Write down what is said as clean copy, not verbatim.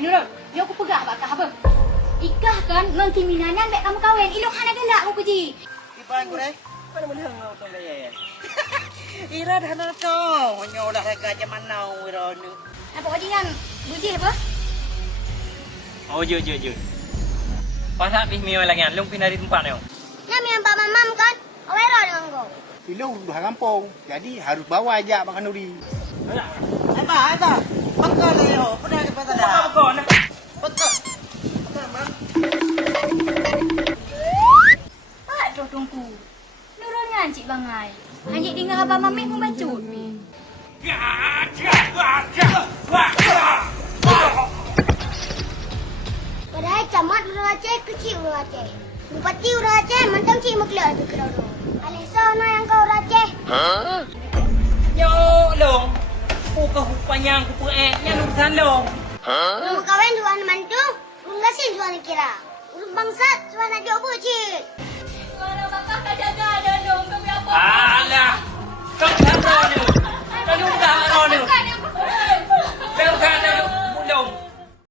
Nurul, yo aku pegang bakal apa? Ikah kan ngon kiminanan mek kamu kawin. Ilok hana gelak aku puji. Iban ko deh. Mana menang ngau tong daya. Ira dah nak kau. Nyo dah raga zaman now ira nu. Apa wajingan? Buji apa? Oh, je. Pasal pih mio lagi lung pin dari tempat ni. Nama yang Pak Mamam kan? Awero dengan kau. Ilu udah kampung, jadi harus bawa aja makan duri. Ai ba. Pakal le ho. Pada ke pasal dah. Apa kau nak? Pakal. Pak dotongku. Nurul ngancik bangai. Anjik dengar Abang Mamik pun bacut ni. Padahal camat urang Aceh kecil urang Aceh. Bupati urang Aceh mentang cik muklah tu kerana. Alisa na yang kau urang Aceh. Yo, long. Ku panjang ku nya nusan long. Urang kawan jual mantu, urang gasin jual kira. Urang bangsat jual nak jauh bucit. Suara bapak kajak